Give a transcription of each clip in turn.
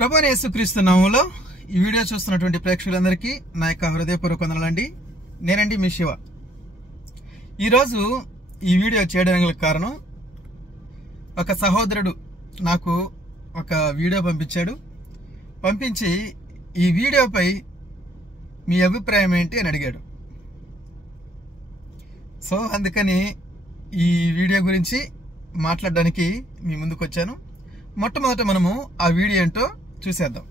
ప్రభువైన యేసుక్రీస్తు నామములో ఈ వీడియో చూస్తున్నటువంటి ప్రేక్షకులందరికీ నా యొక్క హృదయపూర్వక వందనాలండి. నేనండి మీ శివ. ఈరోజు ఈ వీడియో చేయడానికి కారణం, ఒక సహోదరుడు నాకు ఒక వీడియో పంపించి ఈ వీడియోపై మీ అభిప్రాయం ఏంటి అని అడిగాడు. సో అందుకని ఈ వీడియో గురించి మాట్లాడడానికి మీ ముందుకు వచ్చాను. మొట్టమొదట మనము ఆ వీడియో ఏంటో చూసేద్దాం.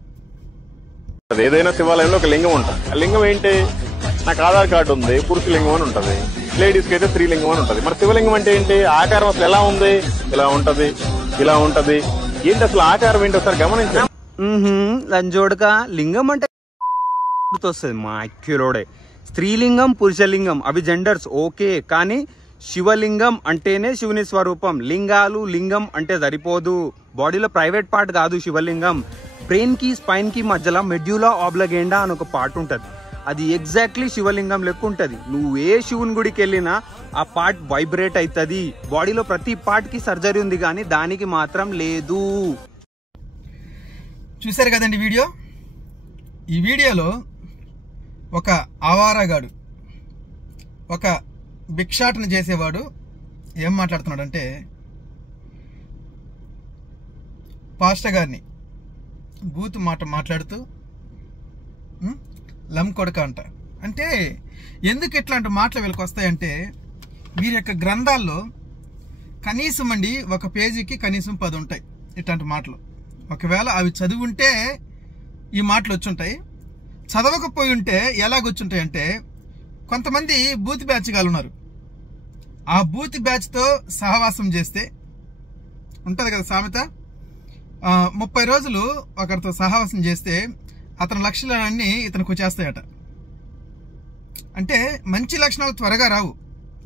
ఏదైనా శివాలయంలో ఒక లింగం ఉంటుంది. ఆ లింగం ఏంటి? నాకు ఆధార్ కార్డు ఉంది, పురుష లింగం అని ఉంటుంది, లేడీస్ కి అయితే స్త్రీలింగం అని ఉంటుంది. మరి శివలింగం అంటే ఏంటి? ఆకారం అసలు ఎలా ఉంది? ఇలా ఉంటది, ఇలా ఉంటది. ఏంటి అసలు ఆకారం ఏంటి? ఒకసారి గమనించండి. లంజోడక లింగం అంటే గుర్తొస్తుంది మా అక్యులోడే. స్త్రీలింగం, పురుషలింగం అవి జెండర్స్ ఓకే, కానీ శివలింగం అంటేనే శివుని స్వరూపం. లింగాలు లింగం అంటే సరిపోదు. బాడీలో ప్రైవేట్ పార్ట్ కాదు శివలింగం. బ్రెయిన్ కి స్పైన్ కి మధ్యలో మెడ్యులా ఆబ్లగెండా అని ఒక పార్ట్ ఉంటది. అది ఎగ్జాక్ట్లీ శివలింగం లెక్క ఉంటది. నువ్వు ఏ శివుని గుడికి వెళ్ళినా ఆ పార్ట్ వైబ్రేట్ అవుతుంది. బాడీలో ప్రతి పార్ట్ కి సర్జరీ ఉంది, కానీ దానికి మాత్రం లేదు. చూశారు కదండి వీడియో. ఈ వీడియోలో ఒక ఆవారాగాడు, ఒక భిక్షాటన చేసేవాడు ఏం మాట్లాడుతున్నాడంటే, పాస్టర్ గారిని బూత్ మాట మాట్లాడుతూ లం కొడక అంట. అంటే ఎందుకు ఇట్లాంటి మాటలు వీళ్ళకి వస్తాయంటే, వీరి యొక్క గ్రంథాల్లో కనీసం అండి ఒక పేజీకి కనీసం 10 ఉంటాయి ఇట్లాంటి మాటలు. ఒకవేళ అవి చదువుంటే ఈ మాటలు వచ్చుంటాయి, చదవకపోయి ఉంటే ఎలాగొచ్చుంటాయి అంటే, కొంతమంది బూత్ బ్యాచ్ గాలు ఉన్నారు. ఆ బూత్ బ్యాచ్తో సహవాసం చేస్తే ఉంటుంది కదా సామెత, 30 రోజులు ఒకరితో సహవాసం చేస్తే అతని లక్షణాలన్నీ ఇతనికి వచ్చేస్తాయట. అంటే మంచి లక్షణాలు త్వరగా రావు,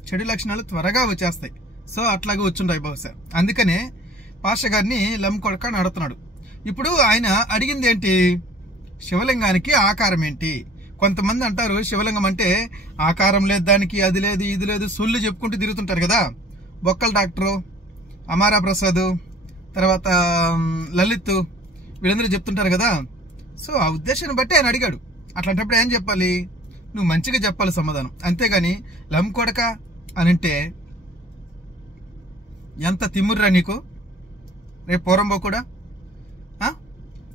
చెడు లక్షణాలు త్వరగా వచ్చేస్తాయి. సో అట్లాగే వచ్చుంటాయి బహుశా. అందుకనే పాస్టర్ గారిని లం కొడక అని అడుగుతున్నాడు. ఇప్పుడు ఆయన అడిగింది ఏంటి? శివలింగానికి ఆకారం ఏంటి? కొంతమంది అంటారు శివలింగం అంటే ఆకారం లేదు, దానికి అది లేదు, ఇది లేదు, సొల్లు చెప్పుకుంటూ తిరుగుతుంటారు కదా. బొక్కల డాక్టరు, అమారా ప్రసాద్, తర్వాత లలిత్, వీళ్ళందరూ చెప్తుంటారు కదా. సో ఆ ఉద్దేశాన్ని బట్టి ఆయన అడిగాడు. అట్లాంటప్పుడు ఏం చెప్పాలి? నువ్వు మంచిగా చెప్పాలి సమాధానం. అంతేగాని లం కొడక అని అంటే ఎంత తిమ్ముర్రా నీకు? రేపు పోరంబో కూడా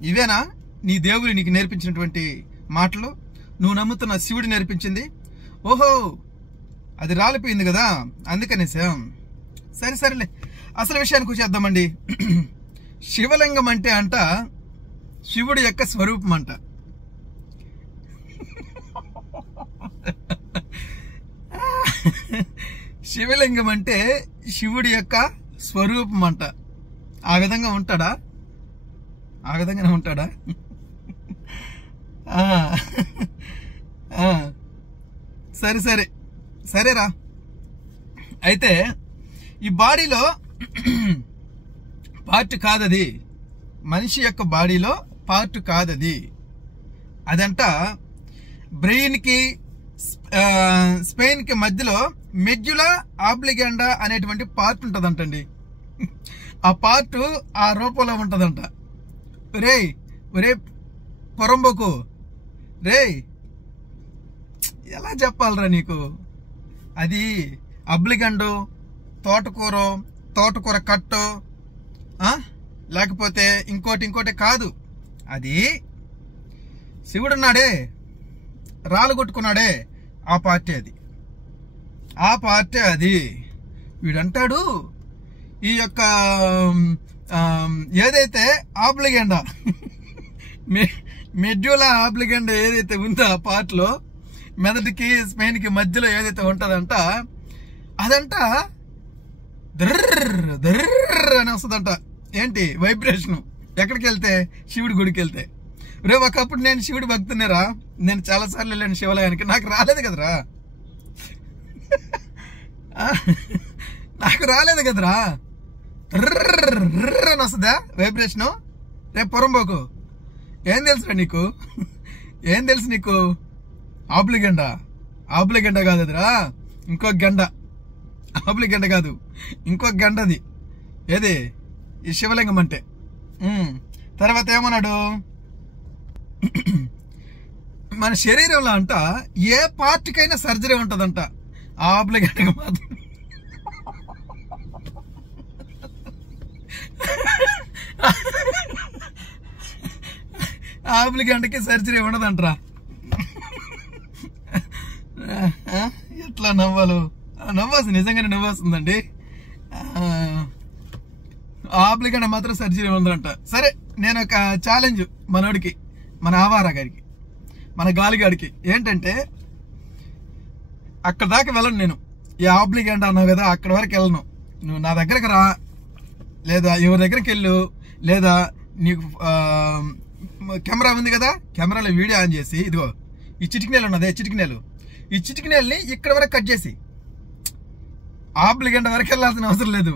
ఇవేనా నీ దేవుడు నీకు నేర్పించినటువంటి మాటలు? నువ్వు నమ్ముతున్న శివుడు నేర్పించింది? ఓహో, అది రాలిపోయింది కదా, అందుకనేసాం. సరేలే, అసలు విషయానికి వచ్చేద్దామండి. శివలింగం అంటే అంట శివుడి యొక్క స్వరూపం అంట. శివలింగం అంటే శివుడి యొక్క స్వరూపం అంట. ఆ విధంగా ఉంటాడా? ఆ విధంగానే ఉంటాడా? సరేరా. అయితే ఈ బాడీలో పార్ట్ కాదది, మనిషి యొక్క బాడీలో పార్ట్ కాదది. అదంట బ్రెయిన్కి స్పెయిన్కి మధ్యలో మెడ్యులా ఆబ్లిగెండా అనేటువంటి పార్ట్ ఉంటుందంటండి. ఆ పార్ట్ ఆ రూపంలో ఉంటుందంట. ఒరే పొరంబోకు, ఎలా చెప్పాలరా నీకు? అది అబ్లిగండు, తోటకూర కట్టు, లేకపోతే ఇంకోటి కాదు. అది శివుడున్నాడే, రాళ్ళు కొట్టుకున్నాడే, ఆ పార్టీ అది. వీడంటాడు ఈ యొక్క ఏదైతే ఆబ్లిగెండా, మెడ్యులా ఆబ్లిగెండా ఏదైతే ఉందో ఆ పార్ట్లో, మెదడుకి స్పెయిన్కి మధ్యలో ఏదైతే ఉంటుందంట, అదంట దర్ర అని వస్తుందంట. ఏంటి? వైబ్రేషన్. ఎక్కడికి వెళ్తే? శివుడి గుడికి వెళ్తే. రేపు ఒకప్పుడు నేను శివుడి భక్తునేరా, నేను చాలాసార్లు వెళ్ళాను శివాలయానికి, నాకు రాలేదు కదరా, అని వస్తుందా వైబ్రేషను? రేపు పొరంబోకు ఏం తెలుసురా నీకు? ఏం తెలుసు నీకు? ఆబ్లిగెండా కాదు అదిరా, ఇంకో గండ. ఆబ్లిగెండ కాదు, ఇంకో గండది. ఏది? ఈ శివలింగం అంటే తర్వాత ఏమన్నాడు, మన శరీరంలో అంట ఏ పార్టీకైనా సర్జరీ ఉంటుందంట, ఆబ్లిగేట్గా మాత్రం ఆబ్లిగేట్కి సర్జరీ ఉండదంటరా. ఎట్లా నవ్వాలు, నవ్వాల్సి నిజంగానే నవ్వాల్సిందండి. ఆబ్లిగేట్ మాత్రం సర్జరీ ఉందంట. సరే, నేను ఒక ఛాలెంజ్ మనోడికి, మన ఆవారా గారికి, మన గాలిగాడికి ఏంటంటే, అక్కడ దాకా వెళ్ళను నేను. ఈ ఆబ్లిగేట్ అన్నావు కదా, అక్కడ వరకు వెళ్ళను. నువ్వు నా దగ్గరకు రా, లేదా ఎవరి దగ్గరికి వెళ్ళు, లేదా నీకు కెమెరా ఉంది కదా, కెమెరాలో వీడియో ఆన్ చేసి, ఇదిగో ఈ చిటికినేలు ఉన్నదే, ఈ చిటికినేల్ని ఇక్కడ వరకు కట్ చేసి, ఆబ్లిగేట్ వరకు వెళ్ళాల్సిన అవసరం లేదు.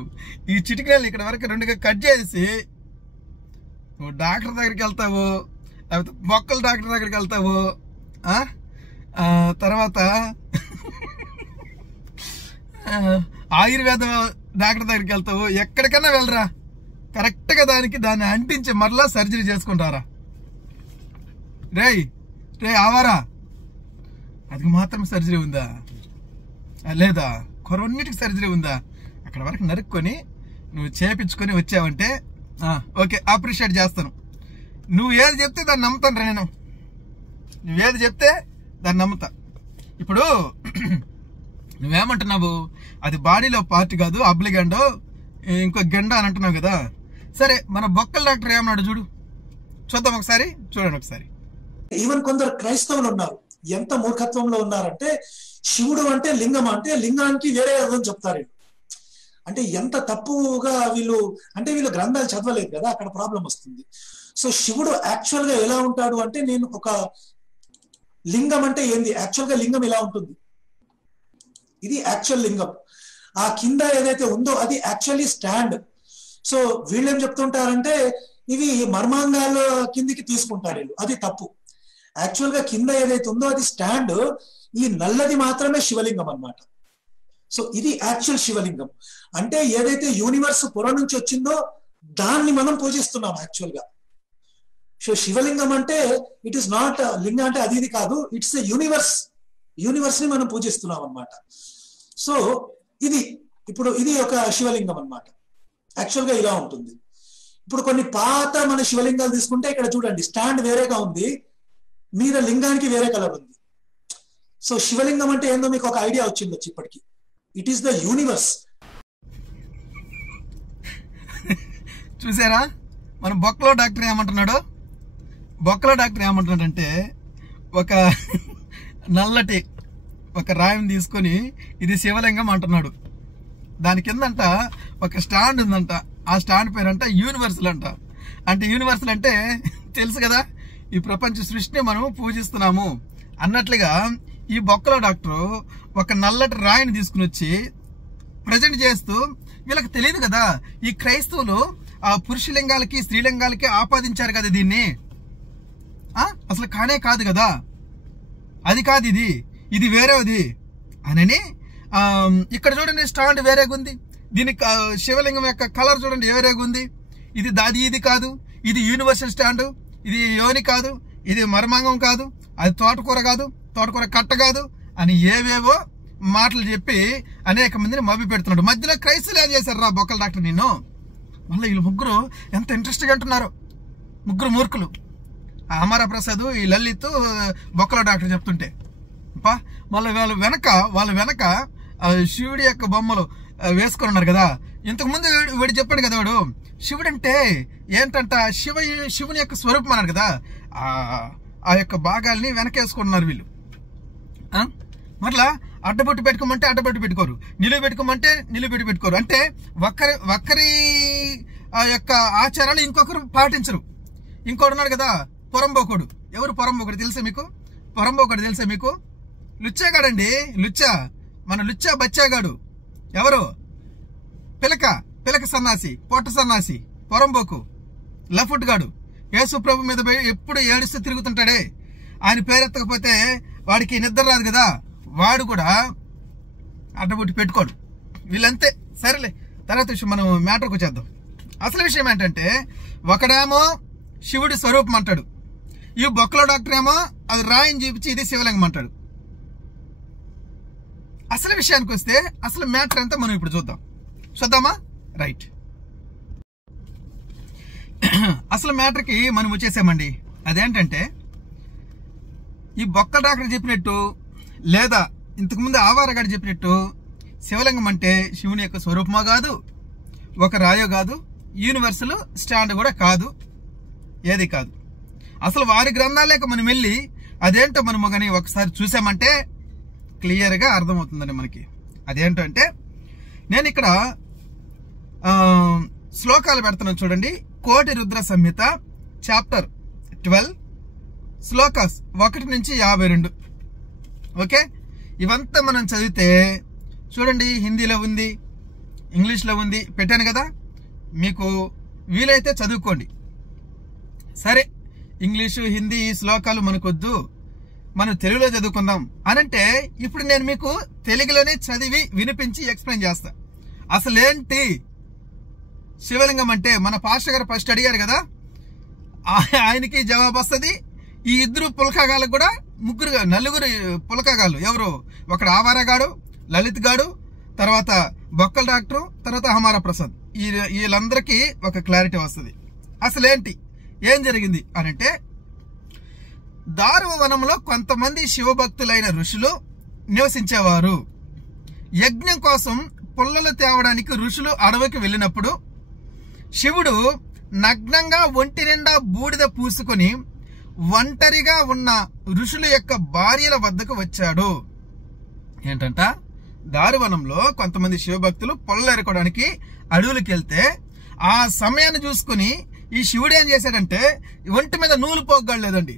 ఈ చిటికినేలు ఇక్కడ వరకు రెండుగా కట్ చేసి నువ్వు డాక్టర్ దగ్గరికి వెళ్తావు, లేకపోతే బొక్కల డాక్టర్ దగ్గరికి వెళ్తావు, తర్వాత ఆయుర్వేద డాక్టర్ దగ్గరికి వెళ్తావు, ఎక్కడికైనా వెళ్ళరా, కరెక్ట్గా దాన్ని అంటించి మరలా సర్జరీ చేసుకుంటారా. రే ఆవారా, అది మాత్రం సర్జరీ ఉందా, లేదా కొన్నిటికి సర్జరీ ఉందా, అక్కడ వరకు నరుక్కొని నువ్వు చేపించుకొని వచ్చావంటే ఓకే, అప్రిషియేట్ చేస్తాను. నువ్వు ఏది చెప్తే దాన్ని నమ్ముతాను రా నేను. నువ్వేది చెప్తే దాన్ని నమ్ముతా. ఇప్పుడు నువ్వేమంటున్నావు, అది బాడీలో పార్ట్ కాదు, అబ్లిగెండో ఇంకో గెండ అని అంటున్నావు కదా. సరే, మన బొక్కల డాక్టర్ ఏమన్నాడు చూద్దాం ఒకసారి, చూడండి ఒకసారి. ఈవెన్ కొందరు క్రైస్తవులు ఉన్నారు, ఎంత మూర్ఖత్వంలో ఉన్నారంటే, శివుడు అంటే లింగం, అంటే లింగానికి వేరే అర్థం చెప్తారు. అంటే ఎంత తప్పుగా వీళ్ళు గ్రంథాలు చదవలేదు కదా, అక్కడ ప్రాబ్లం వస్తుంది. సో శివుడు యాక్చువల్ గా ఎలా ఉంటాడు అంటే, నేను ఒక లింగం అంటే ఏంది, యాక్చువల్ గా లింగం ఇలా ఉంటుంది, ఇది యాక్చువల్ లింగం. ఆ కింద ఏదైతే ఉందో అది యాక్చువల్లీ స్టాండ్. సో వీళ్ళు ఏం చెప్తుంటారంటే, ఇవి మర్మాంగాల కిందికి తీసుకుంటారు వీళ్ళు, అది తప్పు. యాక్చువల్ గా కింద ఏదైతే ఉందో అది స్టాండ్, ఈ నల్లది మాత్రమే శివలింగం అన్నమాట. సో ఇది యాక్చువల్ శివలింగం. అంటే ఏదైతే యూనివర్స్ పొర నుంచి వచ్చిందో దాన్ని మనం పూజిస్తున్నాం యాక్చువల్ గా. సో శివలింగం అంటే ఇట్ ఈస్ నాట్ లింగం, అంటే అది ఇది కాదు, ఇట్స్ ఎ యూనివర్స్ ని మనం పూజిస్తున్నాం అన్నమాట. సో ఇది ఒక శివలింగం అన్నమాట. యాక్చువల్ గా ఇలా ఉంటుంది. ఇప్పుడు కొన్ని పాత మన శివలింగాలు తీసుకుంటే, ఇక్కడ చూడండి స్టాండ్ వేరేగా ఉంది, మీద లింగానికి వేరే కలర్ ఉంది. సో శివలింగం అంటే ఏందో మీకు ఒక ఐడియా వచ్చింది ఇప్పటికి. It is the universe. చూసారా, మన బొక్కలో డాక్టర్ ఏమంటున్నాడంటే, ఒక నల్లటి ఒక రాయిని తీసుకొని ఇది శివలింగం అంటున్నాడు. దాని కిందంట ఒక స్టాండ్ ఉందంట, ఆ స్టాండ్ పేరంట యూనివర్సల్ అంట. అంటే యూనివర్సల్ అంటే తెలుసు కదా, ఈ ప్రపంచ సృష్టిని మనం పూజిస్తున్నాము అన్నట్లుగా ఈ బొక్కలో డాక్టరు ఒక నల్లటి రాయిని తీసుకుని వచ్చి ప్రజెంట్ చేస్తూ, వీళ్ళకి తెలియదు కదా, ఈ క్రైస్తవులు ఆ పురుషలింగాలకి స్త్రీలింగాలకి ఆపాదించారు కదా దీన్ని, అసలు కానే కాదు కదా, అది కాదు ఇది వేరేది అని. ఇక్కడ చూడండి స్టాండ్ వేరేగా ఉంది, దీనికి శివలింగం యొక్క కలర్ చూడండి వేరేగా ఉంది, ఇది కాదు, ఇది యూనివర్సల్ స్టాండ్, ఇది యోని కాదు, ఇది మర్మాంగం కాదు, అది తోటకూర కాదు, తోటకూర కట్ట కాదు అని ఏవేవో మాటలు చెప్పి అనేక మందిని మభ్య పెడుతున్నాడు. మధ్యలో క్రైస్తవులు ఏం చేశారు రా బొక్కల డాక్టర్ నిన్ను. మళ్ళీ వీళ్ళు ముగ్గురు ఎంత ఇంట్రెస్ట్గా అంటున్నారు, ముగ్గురు మూర్ఖులు, అమర ప్రసాద్, ఈ లలిత్, బొక్కల డాక్టర్ చెప్తుంటే మళ్ళీ వాళ్ళ వెనక శివుడి యొక్క బొమ్మలు వేసుకొని ఉన్నారు కదా. ఇంతకుముందు వీడు చెప్పాడు కదా, వాడు శివుడు అంటే ఏంటంట, శివుని యొక్క స్వరూపం అన్నాడు కదా, ఆ యొక్క భాగాల్ని వెనకేసుకుంటున్నారు వీళ్ళు. మరలా అడ్డబొట్టు పెట్టుకోమంటే అడ్డబొట్టు పెట్టుకోరు, నిలువ పెట్టుకోమంటే నిలువబెట్టి పెట్టుకోరు. అంటే ఒకరి ఆ యొక్క ఆచారాలు ఇంకొకరు పాటించరు. ఇంకోటి ఉన్నాడు కదా పొరంబోకుడు. ఎవరు పొరంబోకుడు తెలుసా మీకు? పొరంబోకుడు తెలుసా మీకు? లుచ్చాగాడండి, మన లుచ్చా బచ్చాగాడు. ఎవరు? పిలక సన్నాసి, పొట్ట సన్నాసి, పొరంబోకు, లఫుట్ గాడు. యేసు ప్రభు మీద ఎప్పుడు ఏడుస్తూ తిరుగుతుంటాడే, ఆయన పేరెత్తకపోతే వాడికి నిద్ర రాదు కదా, వాడు కూడా అడ్డబొట్టి పెట్టుకోడు. వీళ్ళంతే. సరేలే, తర్వాత విషయం మనం మ్యాటర్కి వచ్చేద్దాం. అసలు విషయం ఏంటంటే, ఒకడేమో శివుడి స్వరూపం అంటాడు. ఈ బొక్కలో డాక్టర్ ఏమో అది రాయిని చూపించి ఇది శివలింగం అంటాడు. అసలు విషయానికి వస్తే అసలు మ్యాటర్ అంతా మనం ఇప్పుడు చూద్దామా? రైట్. అసలు మ్యాటర్కి మనం వచ్చేసామండి. అదేంటంటే ఈ బొక్క డాక్టర్ చెప్పినట్టు లేదా ఇంతకుముందు ఆవారగాడు చెప్పినట్టు శివలింగం అంటే శివుని యొక్క స్వరూపమో కాదు, ఒక రాయో కాదు, యూనివర్సల్ స్టాండ్ కూడా కాదు, ఏది కాదు. అసలు వారి గ్రంథాలేక మనం వెళ్ళి అదేంటో మనము కానీ ఒకసారి చూసామంటే క్లియర్గా అర్థమవుతుందండి మనకి. అదేంటంటే నేను ఇక్కడ శ్లోకాలు పెడుతున్నాను చూడండి. కోటి రుద్ర సంహిత చాప్టర్ 12 శ్లోకాస్ 1 నుంచి 52. ఓకే, ఇవంతా మనం చదివితే చూడండి, హిందీలో ఉంది, ఇంగ్లీష్లో ఉంది, పెట్టాను కదా. మీకు వీలైతే చదువుకోండి. సరే, ఇంగ్లీషు హిందీ ఈ శ్లోకాలు మనకొద్దు, మనం తెలుగులో చదువుకుందాం అనంటే ఇప్పుడు నేను మీకు తెలుగులోనే చదివి వినిపించి ఎక్స్ప్లెయిన్ చేస్తా. అసలేంటి శివలింగం అంటే మన పాస్టర్ గారు ఫస్ట్ అడిగారు కదా, ఆయనకి జవాబు వస్తుంది. ఈ ఇద్దరు పులకాగాలకు కూడా నలుగురు పులకాగాలు ఎవరు? ఒకడు ఆవారగాడు, లలిత్ గాడు, తర్వాత బొక్కల డాక్టర్, తర్వాత హమారా ప్రసాద్. వీళ్ళందరికీ ఒక క్లారిటీ వస్తుంది. అసలేంటి, ఏం జరిగింది అనంటే, దారువ వనంలో కొంతమంది శివభక్తులైన ఋషులు నివసించేవారు. యజ్ఞం కోసం పుల్లలు తేవడానికి ఋషులు అడవికి వెళ్ళినప్పుడు శివుడు నగ్నంగా ఒంటి నిండా బూడిద పూసుకొని ఒంటరిగా ఉన్న ఋషుల యొక్క భార్యల వద్దకు వచ్చాడు. ఏంటంట, దారువనంలో కొంతమంది శివభక్తులు పొల్లలు ఎరుకోవడానికి అడవులకు వెళ్తే ఆ సమయాన్ని చూసుకుని ఈ శివుడు ఏం చేశాడంటే ఒంటి మీద నూలు పోగ్గాడు లేదండి,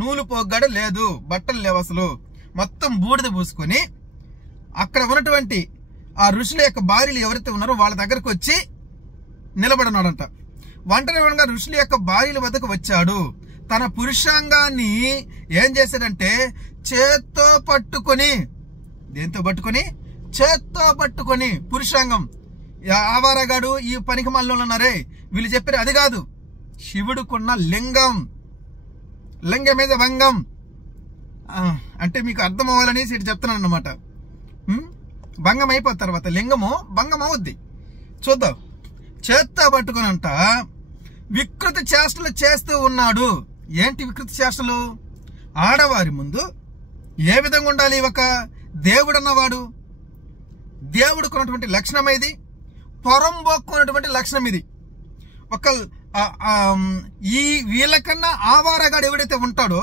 నూలు పోగ్గాడు లేదు, బట్టలు లేవు, అసలు మొత్తం బూడిద పూసుకొని అక్కడ ఉన్నటువంటి ఆ ఋషుల యొక్క భార్యలు ఎవరైతే ఉన్నారో వాళ్ళ దగ్గరకు వచ్చి నిలబడినాడంట. ఒంటరిగా ఋషుల యొక్క భార్యల వద్దకు వచ్చాడు. తన పురుషాంగాన్ని ఏం చేశాడంటే చేత్తో పట్టుకొని, దేంతో పట్టుకొని? చేత్తో పట్టుకొని పురుషాంగం. ఆవారగాడు ఈ పనికి మళ్ళీ ఉన్నారే వీళ్ళు చెప్పారు, అది కాదు, శివుడుకున్న లింగం, లింగం మీద భంగం అంటే మీకు అర్థం అవ్వాలని ఇటు చెప్తున్నాను అన్నమాట. భంగం అయిపోయిన తర్వాత లింగము భంగం అవుద్ది. చూద్దాం. చేత్తో పట్టుకుని అంట వికృతి చేష్టలు చేస్తూ ఉన్నాడు. ఏంటి వికృతి చేష్టలు? ఆడవారి ముందు ఏ విధంగా ఉండాలి? ఒక దేవుడు అన్నవాడు, దేవుడుకున్నటువంటి లక్షణం ఇది, పొరంబోక్కున్నటువంటి లక్షణం ఇది. ఒక ఈ వీళ్ళకన్నా ఆవారగాడు ఎవడైతే ఉంటాడో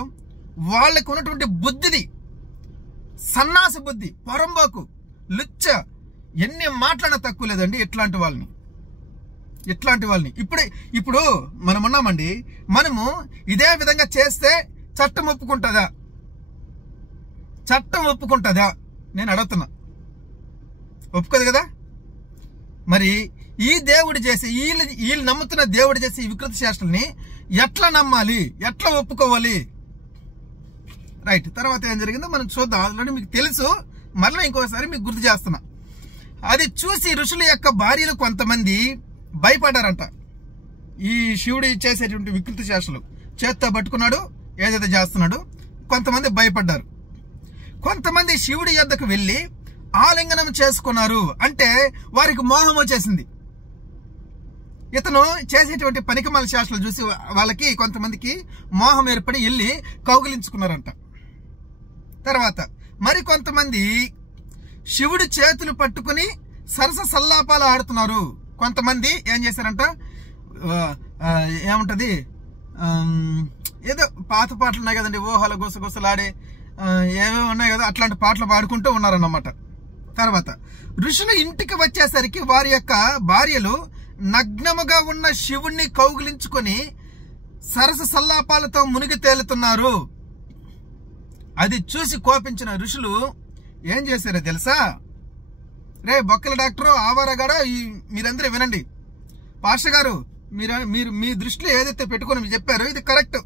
వాళ్ళకు ఉన్నటువంటి బుద్ధిది సన్నాసి బుద్ధి, పొరంబోకు, లుచ్చ, ఎన్ని మాట్లాడినా తక్కువ లేదండి ఇట్లాంటి వాళ్ళని. ఇప్పుడు మనం ఉన్నామండి, మనము ఇదే విధంగా చేస్తే చట్టం ఒప్పుకుంటుందా? చట్టం ఒప్పుకుంటుందా? నేను అడుగుతున్నా. ఒప్పుకోదు కదా. మరి ఈ దేవుడు చేసి వీళ్ళు నమ్ముతున్న దేవుడు చేసి ఈ వికృతి చేష్టల్ని ఎట్లా నమ్మాలి, ఎట్లా ఒప్పుకోవాలి? రైట్. తర్వాత ఏం జరిగిందో మనం చూద్దాం. ఆల్రెడీ మీకు తెలుసు, మరలా ఇంకోసారి మీకు గుర్తు చేస్తున్నా. అది చూసి ఋషుల యొక్క భార్యలు కొంతమంది భయపడ్డారంట. ఈ శివుడు చేసేటువంటి వికృతి చేష్టలు చేత్తో పట్టుకున్నాడు, ఏదైతే చేస్తున్నాడు, కొంతమంది భయపడ్డారు. కొంతమంది శివుడి యొద్దకు వెళ్ళి ఆలింగనం చేసుకున్నారు. అంటే వారికి మోహం వచ్చేసింది. ఇతను చేసేటువంటి పనికిమాల చేష్టలు చూసి వాళ్ళకి కొంతమందికి మోహం ఏర్పడి వెళ్ళి కౌగిలించుకున్నారంట. తర్వాత మరి కొంతమంది శివుడి చేతులు పట్టుకుని సరస సల్లాపాలు ఆడుతున్నారు. కొంతమంది ఏం చేశారంట, ఏముంటది, ఏదో పాత పాటలు ఉన్నాయి కదండి, ఓహల గుసగుసలాడే ఏమేమి ఉన్నాయి కదా, అట్లాంటి పాటలు పాడుకుంటూ ఉన్నారన్నమాట. తర్వాత ఋషులు ఇంటికి వచ్చేసరికి వారి యొక్క భార్యలు నగ్నముగా ఉన్న శివుణ్ణి కౌగిలించుకొని సరస సల్లాపాలతో మునిగి తేలుతున్నారు. అది చూసి కోపించిన ఋషులు ఏం చేశారో తెలుసా? రే బొక్కల డాక్టర్, ఆవారగాడ, మీరందరూ వినండి. పాస్టర్ గారు, మీరు మీ దృష్టిలో ఏదైతే పెట్టుకుని చెప్పారో ఇది కరెక్ట్.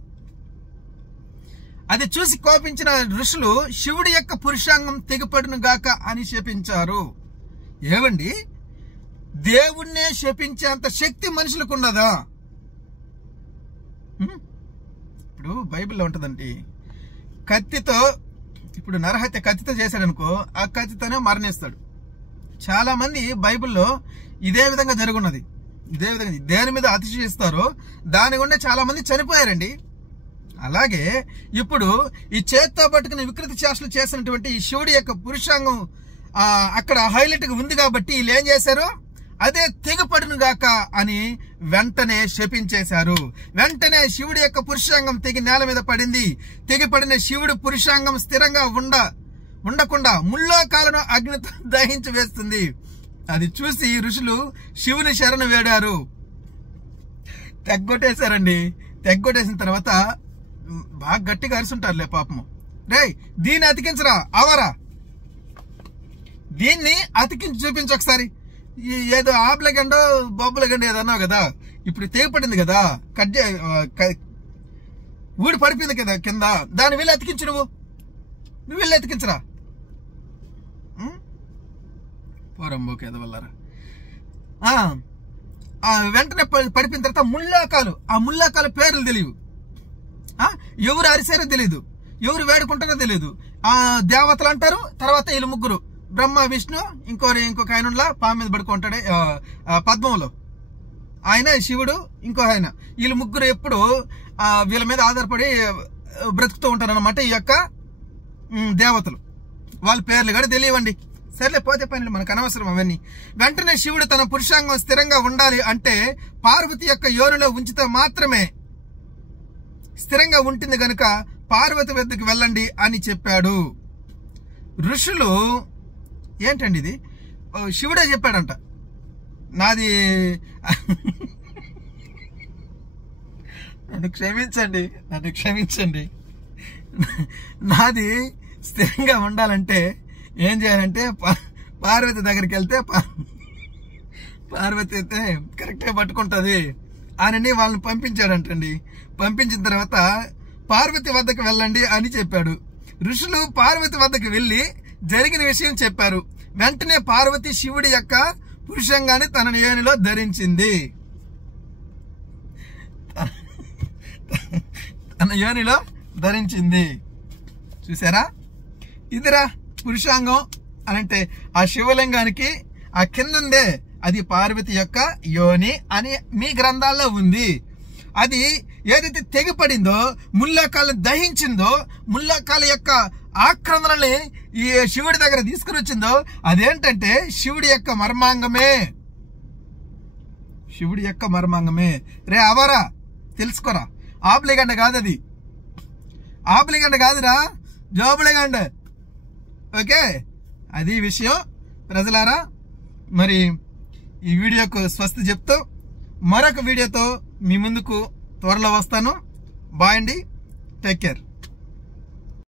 అది చూసి కోపించిన ఋషులు శివుడి యొక్క పురుషాంగం తెగిపడును గాక అని శపించారు. ఏవండి, దేవుణ్ణే శపించేంత శక్తి మనుషులకు ఉన్నదా? ఇప్పుడు బైబిల్లో ఉంటుందండి, కత్తితో, ఇప్పుడు నరహత్య కత్తితో చేశాడనుకో, ఆ కత్తితోనే మరణిస్తాడు. చాలా మంది బైబిల్లో ఇదే విధంగా జరుగున్నది. ఇదే విధంగా దేని మీద అతిశయిస్తారో దాని గుండా చాలా మంది చనిపోయారండి. అలాగే ఇప్పుడు ఈ చేత్తో పట్టుకుని వికృతి చేష్టలు చేసినటువంటి ఈ శివుడి యొక్క పురుషాంగం అక్కడ హైలైట్ గా ఉంది కాబట్టి వీళ్ళు ఏం చేశారు, అదే తెగిపడును గాక అని వెంటనే శపించేశారు. వెంటనే శివుడి యొక్క పురుషాంగం తెగి నేల మీద పడింది. తెగిపడిన శివుడి పురుషాంగం స్థిరంగా ఉండకుండా ముల్లోకాలను అగ్నితో దహించి వేస్తుంది. అది చూసి ఋషులు శివుని శరణు వేడారు. తెగ్గొట్టేశారండి. తెగ్గొట్టేసిన తర్వాత బాగా గట్టిగా అరుసుంటారులే పాపము. రే దీన్ని అతికించరా అవరా, దీన్ని అతికించి చూపించు ఒకసారి. ఏదో ఆబ్లగండో బొబ్బలగండో ఏదో అన్నావు కదా, ఇప్పుడు తెగిపడింది కదా, ఊడి పడిపోయింది కదా కింద, దాన్ని వెళ్ళి అతికించు. నువ్వు వెళ్ళి అతికించరా. పోరంబోకి ఎదవల్లారా. వెంటనే పడిపోయిన తర్వాత ముల్లాకాలు, ఆ ముల్లాకాల పేర్లు తెలియవు, ఎవరు అరిసారో తెలియదు, ఎవరు వేడుకుంటారో తెలియదు. ఆ దేవతలు అంటారు. తర్వాత వీళ్ళు ముగ్గురు, బ్రహ్మ విష్ణు ఇంకొక ఆయన పాము మీద పడుకుంటాడే పద్మంలో, ఆయన శివుడు, ఇంకో ఆయన, వీళ్ళు ముగ్గురు ఎప్పుడు వీళ్ళ మీద ఆధారపడి బ్రతుకుతూ ఉంటారు అన్నమాట. ఈ యొక్క దేవతలు వాళ్ళ పేర్లు కూడా తెలియవండి. సర్లే పోతే పని, మనకు అనవసరం అవన్నీ. వెంటనే శివుడు తన పురుషాంగం స్థిరంగా ఉండాలి అంటే పార్వతి యొక్క యోనిలో ఉంచితే మాత్రమే స్థిరంగా ఉంటుంది గనుక పార్వతి వద్దకు వెళ్ళండి అని చెప్పాడు. ఋషులు ఏంటండి ఇది, శివుడే చెప్పాడంట. నాది నన్ను క్షమించండి. నాది స్థిరంగా ఉండాలంటే ఏం చేయాలంటే పార్వతి దగ్గరికి వెళ్తే పార్వతి అయితే కరెక్ట్గా పట్టుకుంటుంది అని వాళ్ళని పంపించాడంటండి. పంపించిన తర్వాత పార్వతి వద్దకు వెళ్ళండి అని చెప్పాడు. ఋషులు పార్వతి వద్దకు వెళ్ళి జరిగిన విషయం చెప్పారు. వెంటనే పార్వతి శివుడి యొక్క పురుషంగాన్ని తన యోనిలో ధరించింది. తన యోనిలో ధరించింది. చూసారా, ఇదిరా పురుషాంగం అనంటే ఆ శివలింగానికి ఆ కిందందే అది పార్వతి యొక్క యోని అని మీ గ్రంథాల్లో ఉంది. అది ఏదైతే తెగిపడిందో, ముల్లోకాలను దహించిందో, ముల్లోకాల యొక్క ఆక్రందనని ఈ శివుడి దగ్గర తీసుకుని వచ్చిందో, అదేంటంటే శివుడి యొక్క మర్మాంగమే. రే అవరా తెలుసుకోరా, ఆబ్లిగండ కాదు అది, ఆబ్లిగండ కాదురా, జోబులిగండ. ఓకే, అది విషయం ప్రజలారా. మరి ఈ వీడియోకు స్వస్తి చెప్తూ మరొక వీడియోతో మీ ముందుకు త్వరలో వస్తాను. బాయ్ అండి, టేక్ కేర్.